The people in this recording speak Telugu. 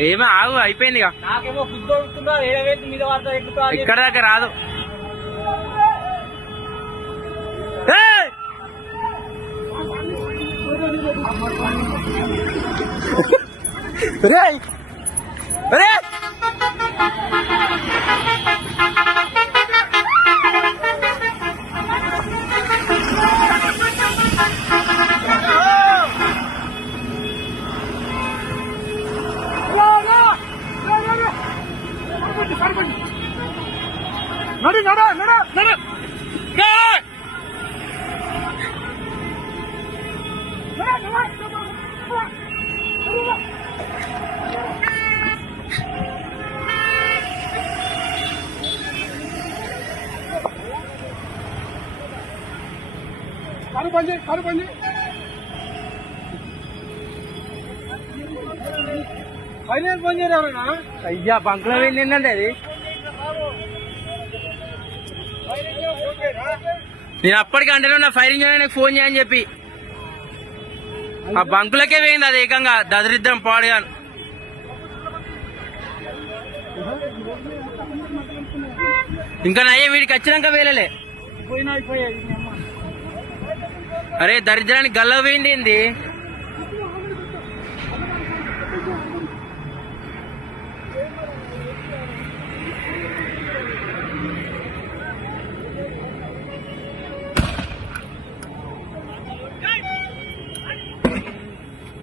ఏమో ఆగు అయిపోయింది ఇక. నాకేమో గుర్తొస్తున్నా మీద వార్త ఇక్కడ దాకా రాదు. నడు నడు నడు నడు కారు పండి ఫైనాన్స్ పని చేయరా? అయ్యా బంకులో వెళ్ళిందండి అది. నేను అప్పటికి అంటే నా ఫైర్ ఇంజన్ ఫోన్ చేయని చెప్పి ఆ బంకులకే వేయింది అది ఏకంగా దరిద్రం పాడుగా. ఇంకా నయ్యే వీడికి వచ్చినాక వేలలే. పోయినా అరే దరిద్రానికి గల్ల వేయండి.